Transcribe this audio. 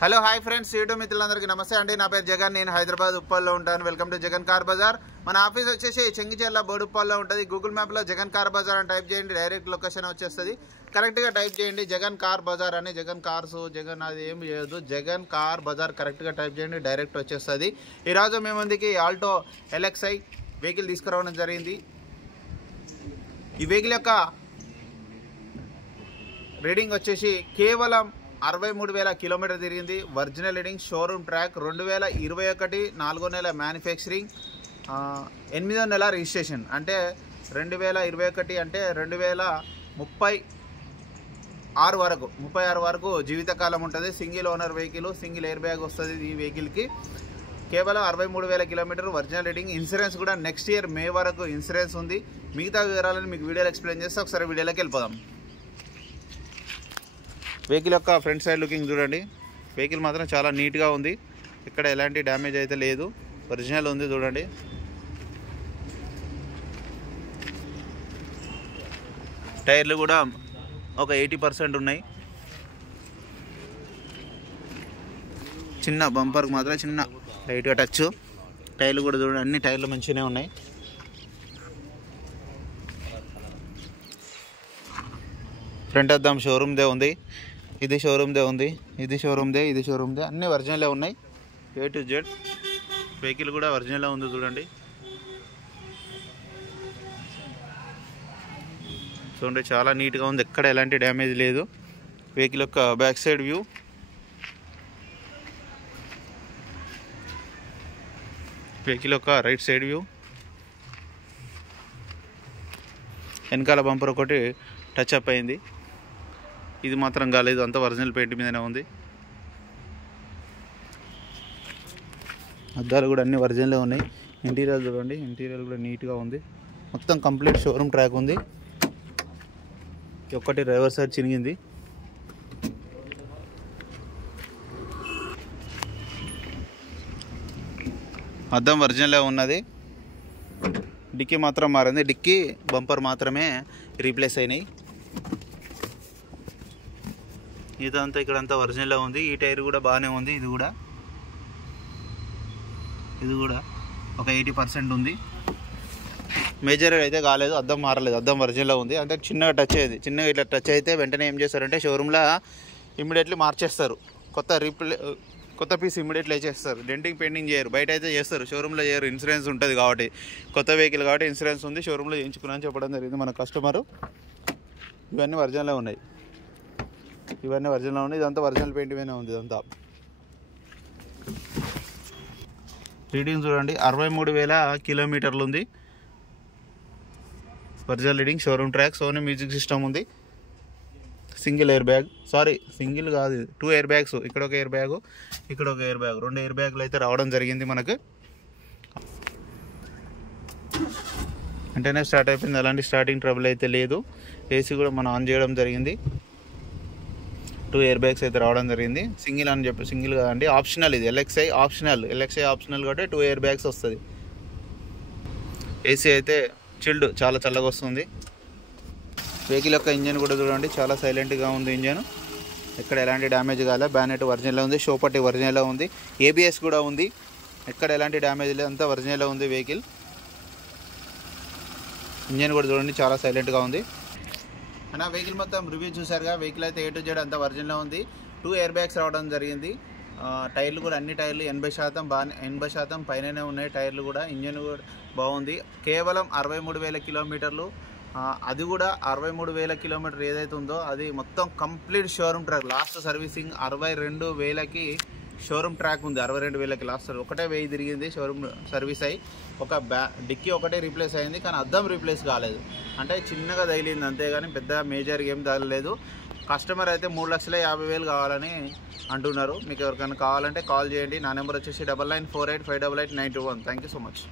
Hello hi friends, YouTube మిత్రులందరికీ నమస్తే అండి. నా పేరు జగన్, నేను హైదరాబాద్ ఉప్పల్లో ఉంటాను. Welcome to Jagan car bazaar. మన ఆఫీస్ వచ్చేసి చెంగిచెర్ల బోడుప్పల్లో ఉంటుంది. గూగుల్ మ్యాప్లో జగన్ కార్ బజార్ అని టైప్ చేయండి, డైరెక్ట్ లొకేషన్ వచ్చేస్తుంది. కరెక్ట్గా టైప్ చేయండి జగన్ కార్ బజార్ అని. జగన్ కార్స్ జగన్ అది ఏం చేయదు, జగన్ కార్ బజార్ కరెక్ట్గా టైప్ చేయండి, డైరెక్ట్ వచ్చేస్తుంది. ఈరోజు మేము ముందుకి ఆల్టో LXi వెహికల్ తీసుకురావడం జరిగింది. ఈ వెహికల్ యొక్క రీడింగ్ వచ్చేసి కేవలం 63,000 కిలోమీటర్ తిరిగింది. ఒరిజినల్ రీడింగ్, షోరూమ్ ట్రాక్, 2021 4వ నెల మ్యానుఫ్యాక్చరింగ్, 8వ నెల రిజిస్ట్రేషన్. అంటే 2021 అంటే 2036 వరకు జీవితకాలం ఉంటుంది. Single owner vehicle, single air bag వస్తుంది ఈ వెహికల్కి. కేవలం 63,000 కిలోమీటర్ ఒరిజినల్ రీడింగ్. ఇన్సూరెన్స్ కూడా నెక్స్ట్ ఇయర్ మే వరకు ఇన్సూరెన్స్ ఉంది. మిగతా వివరాలను మీకు వీడియోలో ఎక్స్ప్లెయిన్ చేస్తే ఒకసారి వీడియోలోకి వెళ్ళిపోదాం. వెహికల్ యొక్క ఫ్రంట్ సైడ్ లుకింగ్ చూడండి. వెహికల్ మాత్రం చాలా నీట్గా ఉంది, ఇక్కడ ఎలాంటి డ్యామేజ్ అయితే లేదు, ఒరిజినల్ ఉంది చూడండి. టైర్లు కూడా ఒక 80% ఉన్నాయి. చిన్న బంపర్కి మాత్రం చిన్న లైట్గా టచ్. టైర్లు కూడా చూడండి, అన్ని టైర్లు మంచిగానే ఉన్నాయి. ఫ్రంట్ అద్దం షోరూమ్దే ఉంది, ఇది షోరూమ్దే ఉంది, ఇది షోరూమ్దే, ఇది షోరూమ్దే, అన్నీ ఒరిజినలే ఉన్నాయి. A to Z వెహికల్ కూడా ఒరిజినలే ఉంది చూడండి. చూడండి చాలా నీట్గా ఉంది, ఎక్కడ ఎలాంటి డ్యామేజ్ లేదు. వెహికల్ యొక్క బ్యాక్ సైడ్ వ్యూ, వెహికల్ యొక్క రైట్ సైడ్ వ్యూ. వెనకాల బంపర్ ఒకటి టచ్ అప్ అయింది, ఇది మాత్రం కాలేదు, అంతా ఒరిజినల్ పెయింట్ మీదనే ఉంది. అద్దాలు కూడా అన్ని ఒరిజినలే ఉన్నాయి. ఇంటీరియర్ చూడండి, ఇంటీరియర్ కూడా నీట్గా ఉంది. మొత్తం కంప్లీట్ షోరూమ్ ట్రాక్ ఉంది. ఒక్కటి డ్రైవర్ సైడ్ చినిగింది. అద్దం ఒరిజినలే ఉన్నది. డిక్కీ మాత్రం మారింది, డిక్కీ బంపర్ మాత్రమే రీప్లేస్ అయినాయి. ఇదంతా ఇక్కడంతా ఒరిజినల్గా ఉంది. ఈ టైర్ కూడా బాగానే ఉంది, ఇది కూడా ఒక 80% ఉంది. మేజర్ అయితే కాలేదు, అద్దం మారలేదు, అద్దం ఒరిజినల్గా ఉంది. అంటే చిన్నగా టచ్ అయ్యేది, చిన్నగా ఇట్లా టచ్ అయితే వెంటనే ఏం చేస్తారంటే షోరూంలో ఇమ్మీడియట్లీ మార్చేస్తారు, కొత్త పీస్ ఇమ్మీడియట్లీ వేసేస్తారు. డెంటింగ్ పెయింటింగ్ చేయరు, బయట అయితే చేస్తారు, షోరూంలో చేయరు. ఇన్సూరెన్స్ ఉంటుంది కాబట్టి, కొత్త వెహికల్ కాబట్టి ఇన్సూరెన్స్ ఉంది, షోరూంలో చేయించుకున్నాను చెప్పడం జరిగింది మన కస్టమరు. ఇవన్నీ ఒరిజినల్గా ఉన్నాయి, ఇవన్నీ ఒరిజినల్ ఉన్నాయి. ఇదంతా ఒరిజినల్ పెయింట్ మీద ఉంది. ఇదంతా రీడింగ్ చూడండి, 63,000 కిలోమీటర్లు ఉంది. Original reading, showroom track, Sony music system ఉంది. సింగిల్ ఎయిర్ బ్యాగ్, సింగిల్ కాదు, 2 ఎయిర్ బ్యాగ్స్, ఇక్కడ ఒక ఎయిర్ బ్యాగు, ఇక్కడ ఒక ఎయిర్ బ్యాగ్, 2 ఎయిర్ బ్యాగులు అయితే రావడం జరిగింది మనకు. వెంటనే స్టార్ట్ అయిపోయింది, అలాంటి స్టార్టింగ్ ట్రబుల్ అయితే లేదు. ఏసీ కూడా మనం ఆన్ చేయడం జరిగింది. 2 ఎయిర్ బ్యాగ్స్ అయితే రావడం జరిగింది. సింగిల్ అని చెప్పి, సింగిల్ కాదండి, ఆప్షనల్. ఇది LXi ఆప్షనల్ కాబట్టి 2 ఎయిర్ బ్యాగ్స్ వస్తుంది. ఏసీ అయితే చిల్డ్, చాలా చల్లగా వస్తుంది. వెహికల్ యొక్క ఇంజన్ కూడా చూడండి, చాలా సైలెంట్గా ఉంది ఇంజన్, ఎక్కడ ఎలాంటి డ్యామేజ్ కాలే. బ్యానెట్ ఒరిజినల్ ఉంది, షోపట్టి ఒరిజినల్ ఉంది, ABS కూడా ఉంది, ఎక్కడ ఎలాంటి డ్యామేజ్ లేదు, అంతా ఒరిజినల్ ఉంది వెహికల్. ఇంజన్ కూడా చూడండి, చాలా సైలెంట్గా ఉంది. అన్న వెహికల్ మొత్తం రివ్యూ చూసారుగా. వెహికల్ అయితే A to Z అంతా ఒరిజినల్ ఉంది. 2 ఎయిర్ బ్యాగ్స్ రావడం జరిగింది. టైర్లు కూడా అన్ని టైర్లు 80% 80% పైననే ఉన్నాయి టైర్లు కూడా. ఇంజన్ కూడా బాగుంది. కేవలం 63,000 కిలోమీటర్లు, అది కూడా 63,000 కిలోమీటర్ ఏదైతే ఉందో అది మొత్తం complete showroom track. Last servicing 62,000కి షోరూమ్ ట్రాక్ ఉంది. 62,000కి లాస్ట్ ఒకటే 1000 తిరిగింది షోరూమ్ సర్వీస్ అయ్యి. ఒక డిక్కీ ఒకటే రీప్లేస్ అయింది, కానీ అద్దం రీప్లేస్ కాలేదు. అంటే చిన్నగా తగిలింది అంతేగాని పెద్ద మేజర్ ఏం తగలలేదు. కస్టమర్ అయితే 3,50,000 కావాలని అంటున్నారు. మీకు ఎవరికైనా కావాలంటే కాల్ చేయండి. నా నెంబర్ వచ్చేసి 9948588921. Thank you so much.